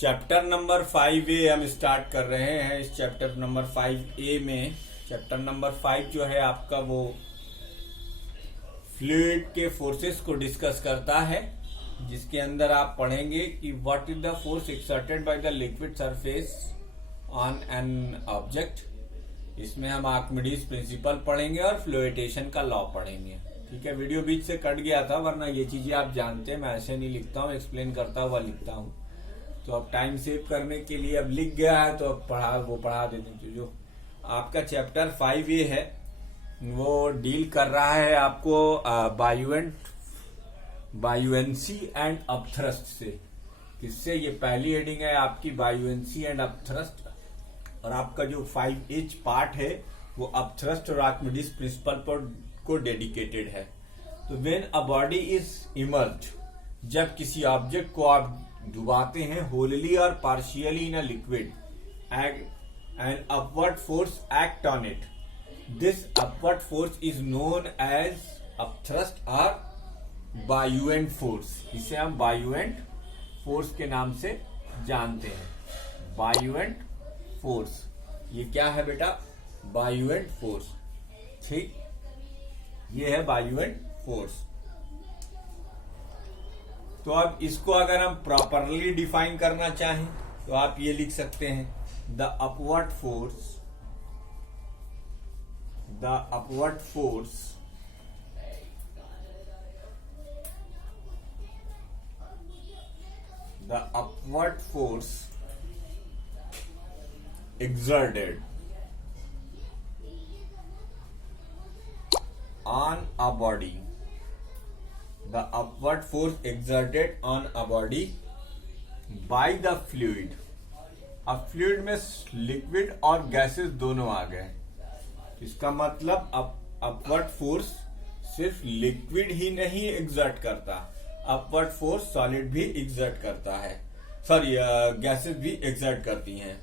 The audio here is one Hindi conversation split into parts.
चैप्टर नंबर 5A हम स्टार्ट कर रहे हैं। इस चैप्टर नंबर 5A में चैप्टर नंबर 5 जो है आपका वो फ्लूइड के फोर्सेस को डिस्कस करता है, जिसके अंदर आप पढ़ेंगे कि what is the force exerted by the liquid surface on an object. इसमें हम आर्किमिडीज प्रिंसिपल पढ़ेंगे और फ्लुइडेशन का लॉ पढ़ेंगे। ठीक है, वीडियो बीच से कट गया था, वरना ये चीजें आप जानते हैं, मैं ऐसे नहीं लिखता हूँ, एक्सप्लेन करता हुआ लिखता हूँ। तो अब टाइम सेव करने के लिए अब लिख गया है तो अब पढ़ा देते हैं। जो आपका चैप्टर 5A है वो डील कर रहा है आपको बायुएंसी एंड अपथ्रस्ट से। किससे? ये पहली हेडिंग है आपकी बायुएंसी एंड अपथ्रस्ट, और आपका जो 5H पार्ट है वो अपथ्रस्ट और आर्किमिडीज प्रिंसिपल पर को डेडिकेटेड है। तो when a body is immersed, जब किसी ऑब्जेक्ट को आप डुबाते हैं होलली और partially in a liquid, and upward force act on it, this upward force is known as upthrust और बायुएंट फोर्स। इसे हम बायुएंट फोर्स के नाम से जानते हैं। बायुएंट फोर्स, ये क्या है बेटा? बायुएंट फोर्स। ठीक, ये है बायुएंट फोर्स। तो अब इसको अगर हम प्रॉपरली डिफाइन करना चाहें तो आप ये लिख सकते हैं, the upward force exerted on a body, the upward force exerted on a body by the fluid। अब फ्लूइड में लिक्विड और गैसेस दोनों आ गए। इसका मतलब अपवर्ड फोर्स सिर्फ लिक्विड ही नहीं एग्जर्ट करता, अपवर्ड फोर्स सॉलिड भी एग्जर्ट करता है, सॉरी गैसेस भी एग्जर्ट करती हैं।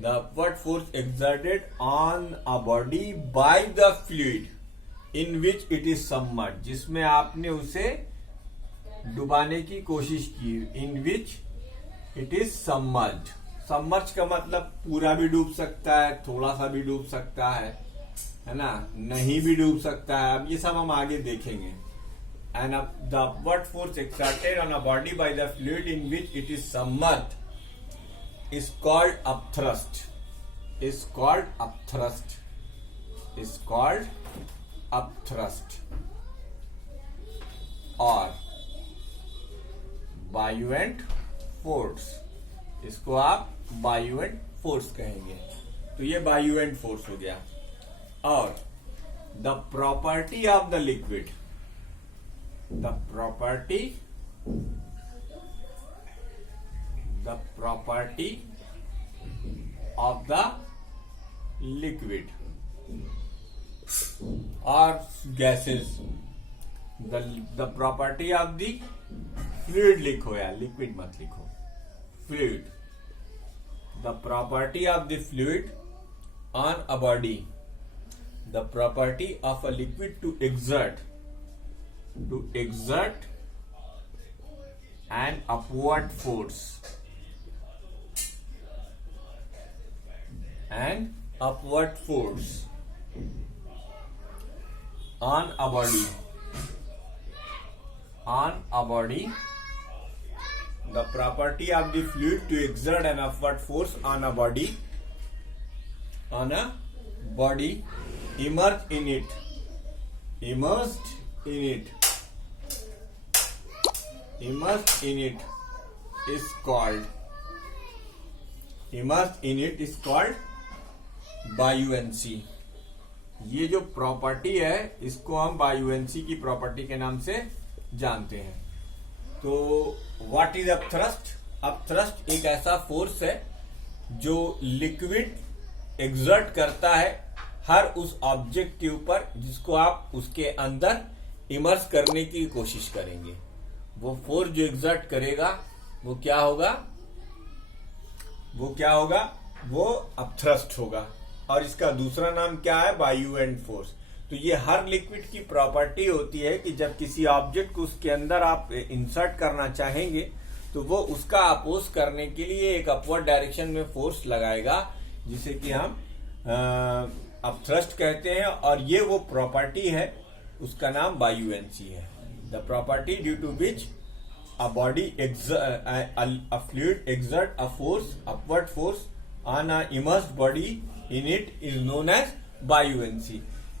The upward force exerted on a body by the fluid in which it is submerged, जिसमें आपने उसे डुबाने की कोशिश की। in which it is submerged। Submerge का मतलब पूरा भी डूब सकता है, थोड़ा सा भी डूब सकता है ना, नहीं भी डूब सकता है। अब ये सब हम आगे देखेंगे। And the upward force exerted on a body by the fluid in which it is submerged is called upthrust, और बायुएंट फोर्स, इसको आप बायुएंट फोर्स कहेंगे। तो ये बायुएंट फोर्स हो गया। और the property of the liquid, the property of the liquid or gases, the property of the fluid लिखो यार, liquid मत लिखो, fluid। the property of the fluid on a body, the property of a liquid to exert an upward force on a body, the property of the fluid to exert an upward force on a body immersed in it is called बायुएंसी। ये जो प्रॉपर्टी है इसको हम बायुएंसी की प्रॉपर्टी के नाम से जानते हैं। तो व्हाट इज अपथ्रस्ट? अपथ्रस्ट एक ऐसा फोर्स है जो लिक्विड एग्जर्ट करता है हर उस ऑब्जेक्ट के ऊपर जिसको आप उसके अंदर इमर्स करने की कोशिश करेंगे। वो फोर्स जो एग्जर्ट करेगा वो क्या होगा? वो अपथ्रस्ट होगा। और इसका दूसरा नाम क्या है? बायुएंट फोर्स। तो ये हर लिक्विड की प्रॉपर्टी होती है कि जब किसी ऑब्जेक्ट को उसके अंदर आप इंसर्ट करना चाहेंगे तो वो उसका अपोज करने के लिए एक अपवर्ड डायरेक्शन में फोर्स लगाएगा, जिसे कि हम अपथ्रस्ट कहते हैं। और ये वो प्रॉपर्टी है, उसका नाम बायुएंसी है। The property due to which a body a fluid exert a force, upward force on a immersed body in it is known as buoyancy।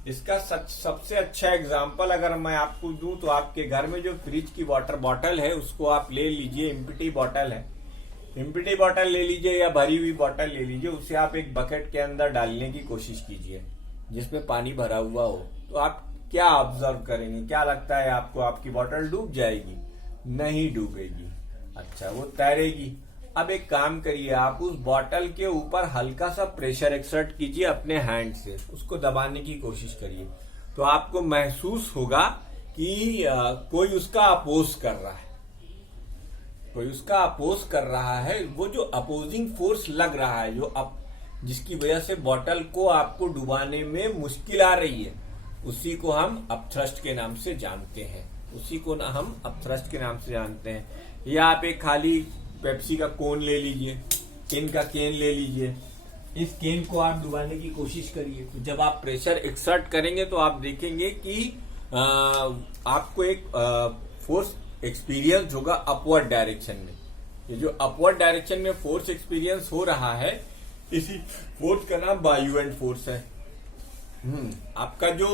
इसका सबसे अच्छा एग्जांपल अगर मैं आपको दूं तो आपके घर में जो फ्रिज की वाटर बॉटल है उसको आप ले लीजिए। एम्प्टी बॉटल है, एम्प्टी बॉटल ले लीजिए या भरी हुई बॉटल ले लीजिए, उसे आप एक बकेट के अंदर डालने की कोशिश कीजिए जिसमें पानी भरा हुआ हो, तो आप क्या ऑब्जर्व करेंगे? क्या लगता है आपको? आपकी बॉटल डूब जाएगी? नहीं डूबेगी। अच्छा, वो तैरेगी। अब एक काम करिए, आप उस बॉटल के ऊपर हल्का सा प्रेशर एक्सर्ट कीजिए अपने हैंड से, उसको दबाने की कोशिश करिए, तो आपको महसूस होगा कि कोई उसका अपोज कर रहा है, कोई उसका अपोज कर रहा है। वो जो अपोजिंग फोर्स लग रहा है, जो जिसकी वजह से बॉटल को आपको डुबाने में मुश्किल आ रही है, उसी को हम अपथ्रस्ट के नाम से जानते हैं। उसी को ना हम अपथ्रस्ट के नाम से जानते हैं। या आप एक खाली पेप्सी का कोन ले लीजिए, केन का केन ले लीजिए, इस केन को आप डुबाने की कोशिश करिए, तो जब आप प्रेशर एक्सर्ट करेंगे तो आप देखेंगे कि आपको एक फोर्स एक्सपीरियंस होगा अपवर्ड डायरेक्शन में। ये जो अपवर्ड डायरेक्शन में फोर्स एक्सपीरियंस हो रहा है, इसी फोर्स का नाम बायुएंट फोर्स है। आपका जो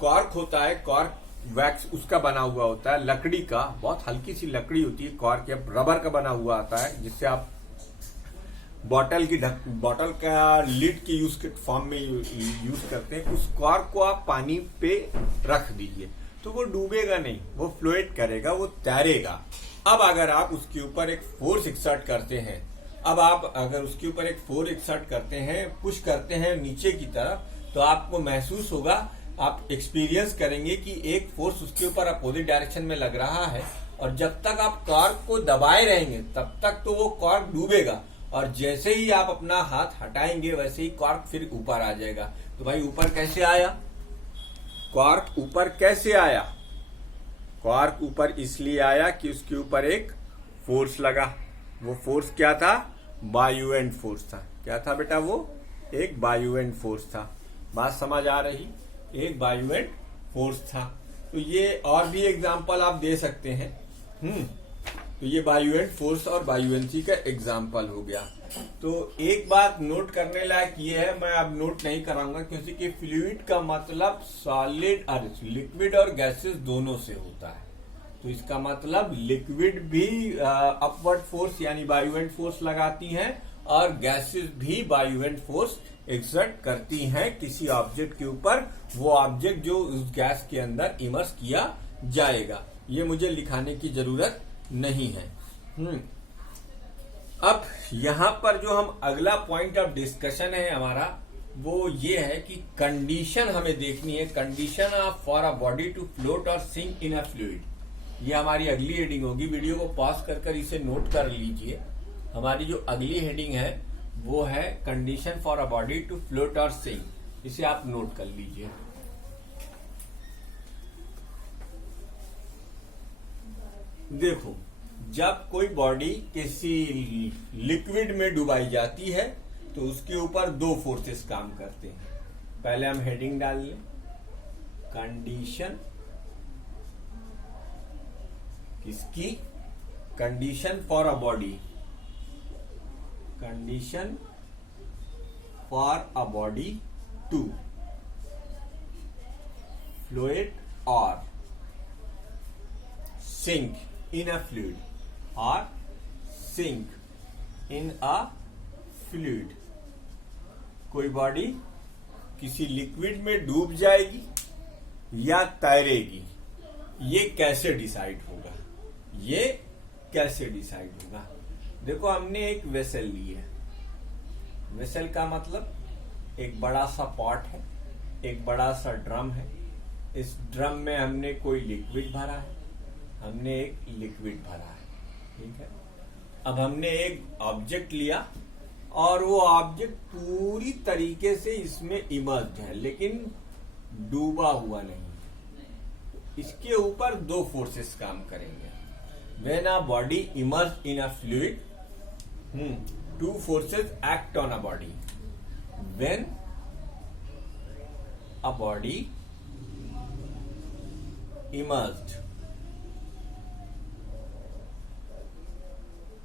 कॉर्क होता है, कॉर्क वैक्स उसका बना हुआ होता है, लकड़ी का, बहुत हल्की सी लकड़ी होती है कॉर्क, या रबर का बना हुआ आता है, जिससे आप बॉटल का लिड की यूज के फॉर्म में यूज करते हैं। उस कॉर्क को आप पानी पे रख दीजिए तो वो डूबेगा नहीं, वो फ्लोट करेगा, वो तैरेगा। अब अगर आप उसके ऊपर एक फोर्स एक्सर्ट करते हैं, पुश करते हैं नीचे की तरफ, तो आपको महसूस होगा, आप एक्सपीरियंस करेंगे कि एक फोर्स उसके ऊपर अपोजिट डायरेक्शन में लग रहा है, और जब तक आप कॉर्क को दबाए रहेंगे तब तक तो वो कॉर्क डूबेगा, और जैसे ही आप अपना हाथ हटाएंगे वैसे ही कॉर्क फिर ऊपर आ जाएगा। तो भाई ऊपर कैसे आया? कॉर्क ऊपर कैसे आया? कॉर्क ऊपर इसलिए आया कि उसके ऊपर एक फोर्स लगा। वो फोर्स क्या था? बायुएंट फोर्स था। क्या था बेटा? वो एक बायुएंट फोर्स था। बात समझ आ रही? एक बायुएंट फोर्स था। तो ये और भी एग्जांपल आप दे सकते हैं। तो ये बायुएंट फोर्स और बायुएंसी का एग्जांपल हो गया। तो एक बात नोट करने लायक ये है, मैं अब नोट नहीं कराऊंगा क्योंकि फ्लूइड का मतलब सॉलिड और लिक्विड और गैसेस दोनों से होता है। तो इसका मतलब लिक्विड भी अपवर्ड फोर्स यानी बायुएंट फोर्स लगाती हैं, और गैसेस भी बायुएंट फोर्स एक्सर्ट करती हैं किसी ऑब्जेक्ट के ऊपर, वो ऑब्जेक्ट जो उस गैस के अंदर इमर्स किया जाएगा। ये मुझे लिखाने की जरूरत नहीं है। अब यहां पर जो हम अगला पॉइंट ऑफ डिस्कशन है हमारा, वो ये है कि कंडीशन हमें देखनी है, condition of for a body to float और सिंक इन अ फ्लूइड। ये हमारी अगली हेडिंग होगी। वीडियो को पॉज कर इसे नोट कर लीजिए। हमारी जो अगली हेडिंग है वो है condition for a body to float और सिंक। इसे आप नोट कर लीजिए। देखो, जब कोई बॉडी किसी लिक्विड में डुबाई जाती है तो उसके ऊपर दो फोर्सेस काम करते हैं। पहले हम हेडिंग डाल लें, कंडीशन किसकी? Condition for a body, condition for a body to float और sink in a fluid or sink in a fluid। कोई बॉडी किसी लिक्विड में डूब जाएगी या तैरेगी, ये कैसे डिसाइड होगा? ये कैसे डिसाइड होगा? देखो, हमने एक वेसल ली है। वेसल का मतलब एक बड़ा सा पॉट है, एक बड़ा सा ड्रम है। इस ड्रम में हमने कोई लिक्विड भरा है, हमने एक लिक्विड भरा है, ठीक है। अब हमने एक ऑब्जेक्ट लिया और वो ऑब्जेक्ट पूरी तरीके से इसमें इमर्ज्ड है लेकिन डूबा हुआ नहीं। इसके ऊपर दो फोर्सेस काम करेंगे। When a body immersed in a fluid, two forces act on a body. When a body immersed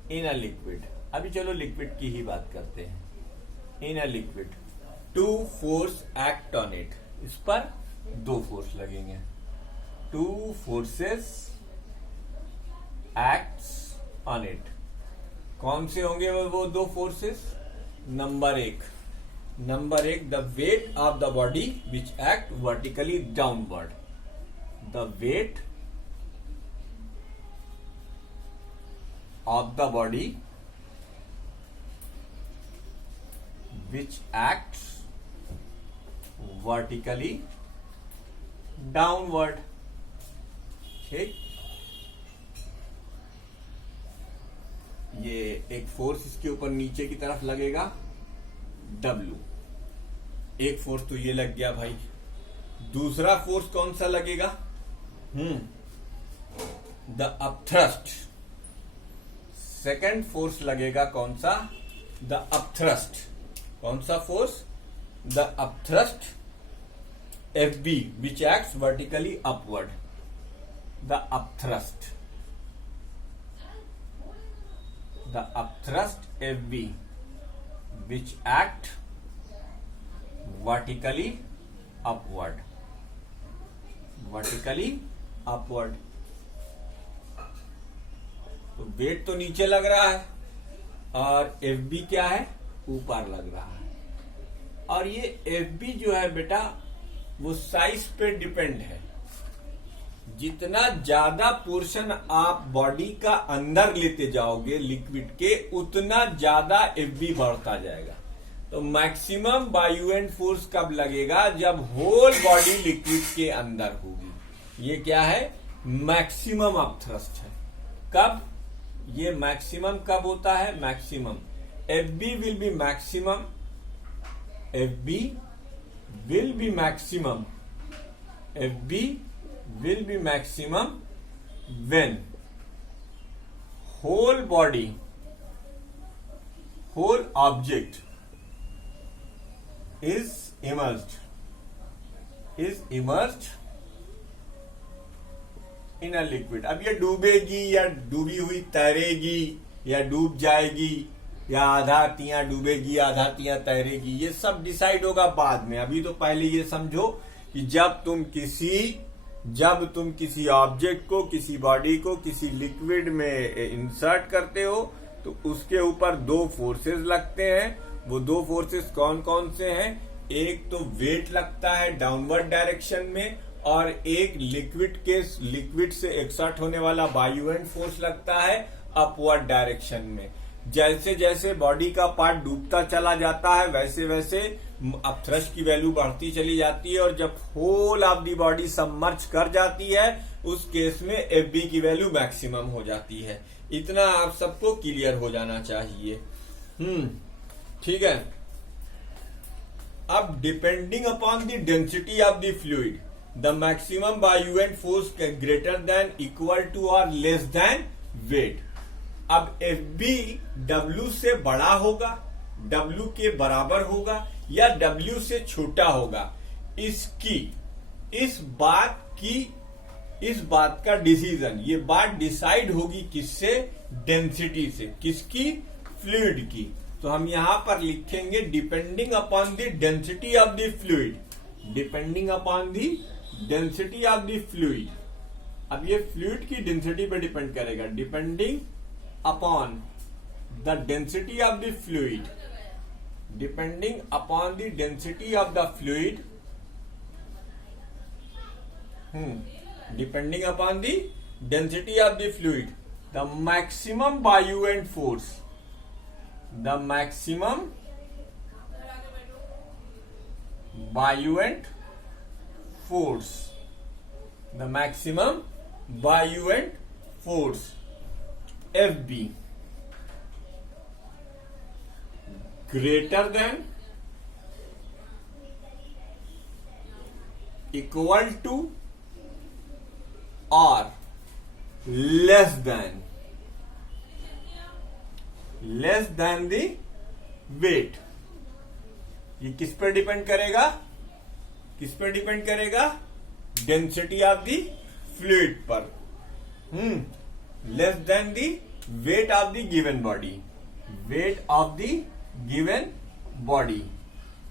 in a liquid, अभी चलो लिक्विड की ही बात करते हैं. In a liquid, two force act on it. इस पर दो फोर्स लगेंगे. Two forces acts on it. कौन से होंगे वो दो फोर्सेस? नंबर एक, the weight of the body which act vertically downward. The weight of the body which acts vertically downward. ठीक, ये एक फोर्स इसके ऊपर नीचे की तरफ लगेगा W. एक फोर्स तो ये लग गया भाई. दूसरा फोर्स कौन सा लगेगा? The upthrust. सेकंड फोर्स लगेगा कौन सा? The upthrust. कौन सा force? The upthrust FB which acts vertically upward. The upthrust FB which act vertically upward. तो वेट तो नीचे लग रहा है और FB क्या है? ऊपर लग रहा है. और ये FB जो है बेटा वो साइज पे डिपेंड है. जितना ज्यादा पोर्शन आप बॉडी का अंदर लेते जाओगे लिक्विड के, उतना ज्यादा FB बढ़ता जाएगा. तो मैक्सिमम बायुएंट फोर्स कब लगेगा? जब होल बॉडी लिक्विड के अंदर होगी. ये क्या है? मैक्सिमम अपथ्रस्ट है. कब? ये मैक्सिमम कब होता है? Maximum FB will be maximum. FB will be maximum. FB will be maximum when whole body, whole object is immersed in a liquid. अब ये डूबेगी या डूबी हुई तैरेगी या डूब जाएगी या आधा तिया डूबेगी आधा तिया तैरेगी, ये सब डिसाइड होगा बाद में. अभी तो पहले ये समझो कि जब तुम किसी ऑब्जेक्ट को, किसी बॉडी को किसी लिक्विड में इंसर्ट करते हो तो उसके ऊपर दो फोर्सेस लगते हैं. वो दो फोर्सेस कौन कौन से हैं? एक तो वेट लगता है डाउनवर्ड डायरेक्शन में, और एक लिक्विड से एक्सर्ट होने वाला बायुएंट फोर्स लगता है अपवर्ड डायरेक्शन में. जैसे जैसे बॉडी का पार्ट डूबता चला जाता है वैसे वैसे अपथ्रस्ट की वैल्यू बढ़ती चली जाती है, और जब whole of the body submerge कर जाती है उस केस में FB की वैल्यू मैक्सिमम हो जाती है. इतना आप सबको क्लियर हो जाना चाहिए. ठीक है. अब depending upon the density of the fluid, the maximum buoyant force greater than, equal to और लेस देन वेट. अब FB W से बड़ा होगा, W के बराबर होगा या W से छोटा होगा. इस बात का डिसीजन, ये बात डिसाइड होगी किससे? डेंसिटी से. किसकी? फ्लूइड की. तो हम यहां पर लिखेंगे depending upon the density of the fluid. Depending upon the density of the fluid. अब ये फ्लूइड की डेंसिटी पे डिपेंड करेगा. Depending upon the density of the fluid, depending upon the density of the fluid, depending upon the density of the fluid, the maximum buoyant force, the maximum buoyant force, the maximum buoyant force FB greater than, equal to or less than the weight. ये किस पर डिपेंड करेगा? किस पर डिपेंड करेगा? डेंसिटी ऑफ द फ्लूइड पर। Less than the weight of the given body, weight of the given body.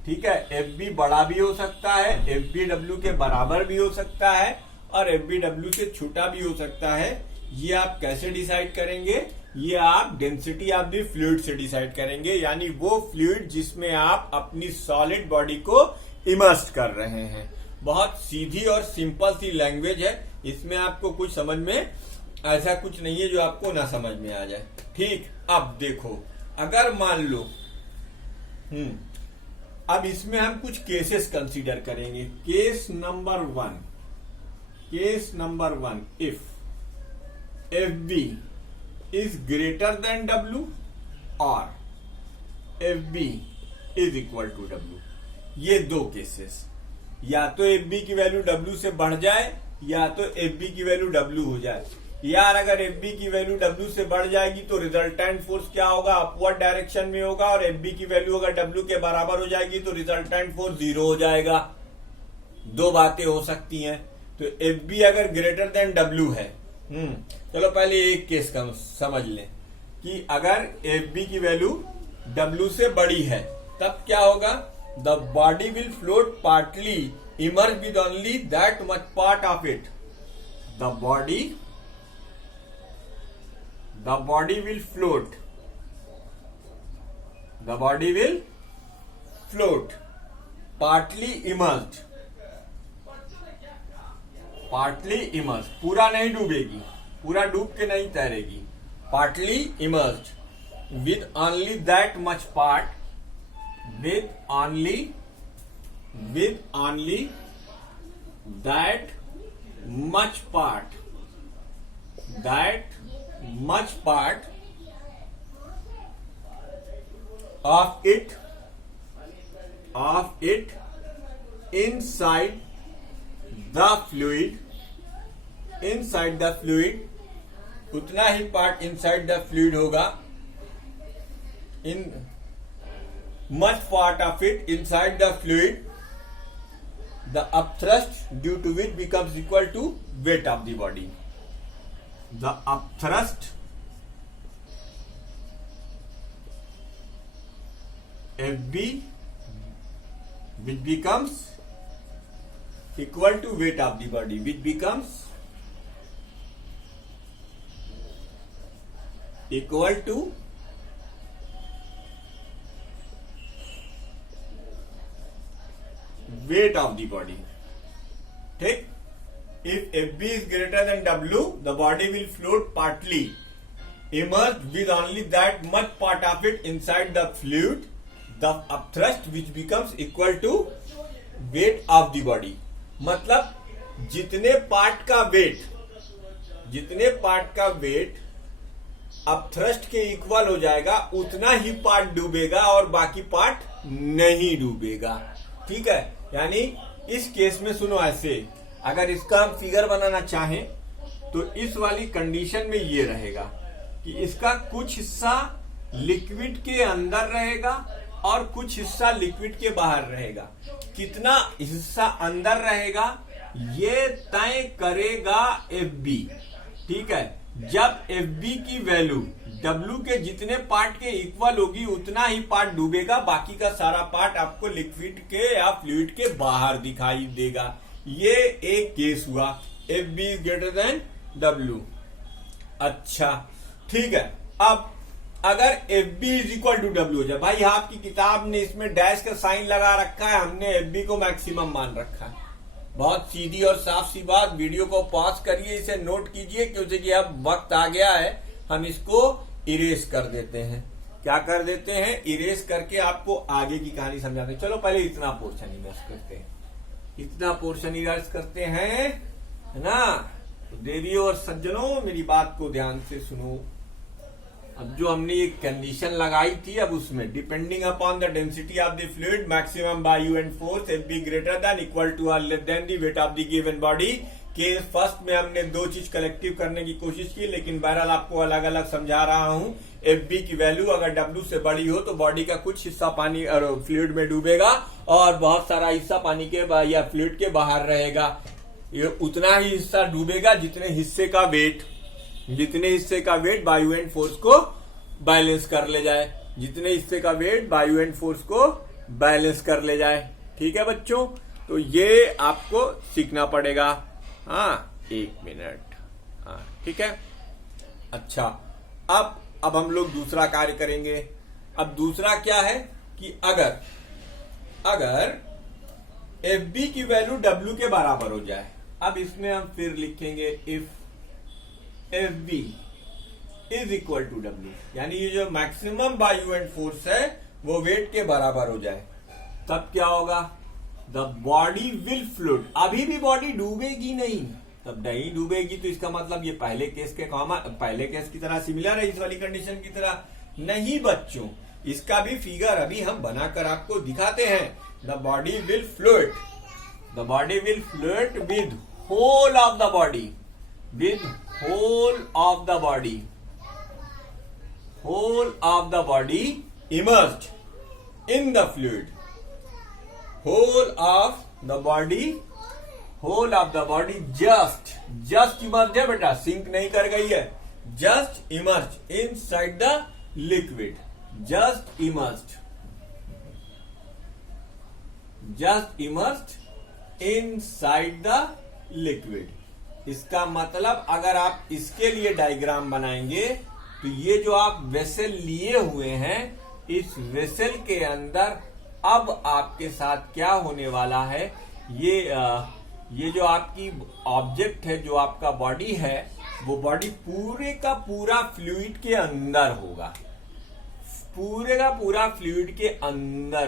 ठीक है, एफ बी बड़ा भी हो सकता है, एफ बी डब्ल्यू के बराबर भी हो सकता है, और एफ बी डब्ल्यू से छोटा भी हो सकता है। ये आप कैसे डिसाइड करेंगे? ये आप डेंसिटी ऑफ द फ्लूइड से डिसाइड करेंगे, यानी वो फ्लूइड जिसमें आप अपनी सॉलिड बॉडी को इमर्स कर रहे हैं। बहुत सीधी और सिंपल सी लैंग्वेज है, इसमें आपको कुछ समझ में ऐसा कुछ नहीं है जो आपको ना समझ में आ जाए। ठीक, अब देखो, अगर मान लो अब इसमें हम कुछ केसेस कंसीडर करेंगे। Case number one, if F B is greater than W और F B is equal to W. ये दो केसेस, या तो एफ बी की वैल्यू डब्ल्यू से बढ़ जाए या तो एफ बी की वैल्यू डब्ल्यू हो जाए। यार अगर एफ बी की वैल्यू डब्ल्यू से बढ़ जाएगी तो रिजल्टेंट फोर्स क्या होगा? अपवर्ड डायरेक्शन में होगा, और एफ बी की वैल्यू अगर डब्ल्यू के बराबर हो जाएगी तो रिजल्टेंट फोर्स 0 हो जाएगा। दो बातें हो सकती हैं। तो एफ बी अगर ग्रेटर देन डब्ल्यू है, चलो पहले एक केस का समझ लें कि अगर एफ बी की वैल्यू डब्ल्यू से बड़ी है तब क्या होगा? The body will float partly emerge with only that much part of it. The body will float. The body will float. Partly immersed. पूरा नहीं डूबेगी, पूरा डूब के नहीं तैरेगी। Partly immersed. With only that much part. With only that much part. That much part of it inside the fluid, उतना ही पार्ट inside the fluid होगा, in much part of it inside the fluid, the upthrust due to which becomes equal to weight of the body. The upthrust FB which becomes equal to weight of the body, which becomes equal to weight of the body. ठीक, if FB is greater than W, the body will float partly immersed with only that much part of it inside the fluid, the upthrust which becomes equal to weight of the body. मतलब जितने पार्ट का वेट अपथ्रस्ट के इक्वल हो जाएगा उतना ही पार्ट डूबेगा और बाकी पार्ट नहीं डूबेगा। ठीक है, यानी इस केस में सुनो, ऐसे अगर इसका हम फिगर बनाना चाहें तो इस वाली कंडीशन में ये रहेगा कि इसका कुछ हिस्सा लिक्विड के अंदर रहेगा और कुछ हिस्सा लिक्विड के बाहर रहेगा। कितना हिस्सा अंदर रहेगा ये तय करेगा FB। ठीक है, जब FB की वैल्यू W के जितने पार्ट के इक्वल होगी उतना ही पार्ट डूबेगा, बाकी का सारा पार्ट आपको लिक्विड के या फ्लूइड के बाहर दिखाई देगा। ये एक केस हुआ, FB is greater than W। अच्छा ठीक है, अब अगर FB is equal to W हो जाए, भाई आपकी किताब ने इसमें डैश का साइन लगा रखा है, हमने FB को मैक्सिमम मान रखा है। बहुत सीधी और साफ सी बात, वीडियो को पॉज करिए, इसे नोट कीजिए, क्योंकि अब वक्त आ गया है हम इसको इरेज कर देते हैं। क्या कर देते हैं? इरेज करके आपको आगे की कहानी समझाते हैं। चलो पहले इतना पोर्शन इरेज करते हैं, इतना पोर्शन इरेज करते हैं, है ना। तो देवियों और सज्जनों मेरी बात को ध्यान से सुनो। अब जो हमने एक कंडीशन लगाई थी, अब उसमें depending upon the density of the fluid maximum buoyant force F B greater than equal to और less than the weight of the given body, case first में हमने दो चीज कलेक्टिव करने की कोशिश की, लेकिन बहरहाल आपको अलग अलग समझा रहा हूं। एफ बी की वैल्यू अगर डब्ल्यू से बड़ी हो तो बॉडी का कुछ हिस्सा पानी और फ्लूइड में डूबेगा और बहुत सारा हिस्सा पानी के या फ्लूइड के बाहर रहेगा। ये उतना ही हिस्सा डूबेगा जितने हिस्से का वेट बायू एंड फोर्स को बैलेंस कर ले जाए, जितने हिस्से का वेट बायू एंड फोर्स को बैलेंस कर ले जाए। ठीक है बच्चों, तो ये आपको सीखना पड़ेगा। हाँ, 1 मिनट। हाँ ठीक है। अच्छा, अब हम लोग दूसरा कार्य करेंगे। अब दूसरा क्या है कि अगर एफ बी की वैल्यू डब्ल्यू के बराबर हो जाए, अब इसमें हम फिर लिखेंगे if F B is equal to W, यानी ये जो मैक्सिमम बायू एंड फोर्स है वो वेट के बराबर हो जाए, तब क्या होगा? The body will float. अभी भी बॉडी डूबेगी नहीं, तब नहीं डूबेगी तो इसका मतलब ये पहले केस की तरह सिमिलर है, इस वाली कंडीशन की तरह नहीं बच्चों। इसका भी फिगर अभी हम बनाकर आपको दिखाते हैं। The body will float with whole of the body, whole of the body immersed in the fluid, whole of the body just immersed है बेटा, सिंक नहीं कर गई है, just immersed inside the liquid, just immersed inside the liquid। इसका मतलब अगर आप इसके लिए डायग्राम बनाएंगे तो ये जो आप वेसल लिए हुए हैं, इस वेसल के अंदर अब आपके साथ क्या होने वाला है, ये जो आपकी ऑब्जेक्ट है, जो आपका बॉडी है, वो बॉडी पूरे का पूरा फ्लूइड के अंदर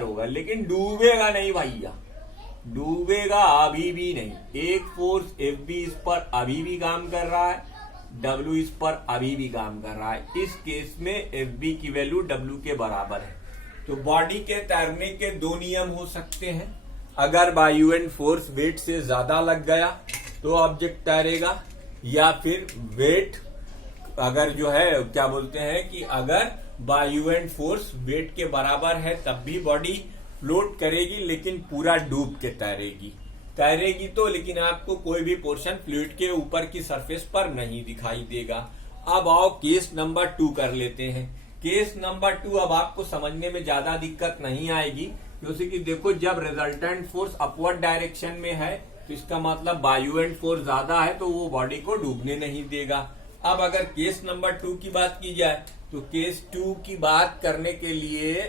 होगा, लेकिन डूबेगा नहीं भैया, डूबेगा अभी भी नहीं। एक फोर्स एफ बी इस पर अभी भी काम कर रहा है, डब्ल्यू इस पर अभी भी काम कर रहा है। इस केस में एफ बी की वैल्यू डब्ल्यू के बराबर है। तो बॉडी के तैरने के दो नियम हो सकते हैं। अगर बायू एंड फोर्स वेट से ज्यादा लग गया तो ऑब्जेक्ट तैरेगा, या फिर वेट अगर जो है क्या बोलते हैं कि अगर बायू एंड फोर्स वेट के बराबर है तब भी बॉडी फ्लोट करेगी, लेकिन पूरा डूब के तैरेगी तो, लेकिन आपको कोई भी पोर्शन फ्लूइड के ऊपर की सरफेस पर नहीं दिखाई देगा। अब आओ केस नंबर 2 कर लेते हैं। केस नंबर 2 अब आपको समझने में ज्यादा दिक्कत नहीं आएगी, क्योंकि देखो जब रिजल्टेंट फोर्स अपवर्ड डायरेक्शन में है तो इसका मतलब बायू एंड फोर्स ज्यादा है, तो वो बॉडी को डूबने नहीं देगा। अब अगर केस नंबर 2 की बात की जाए तो केस 2 की बात करने के लिए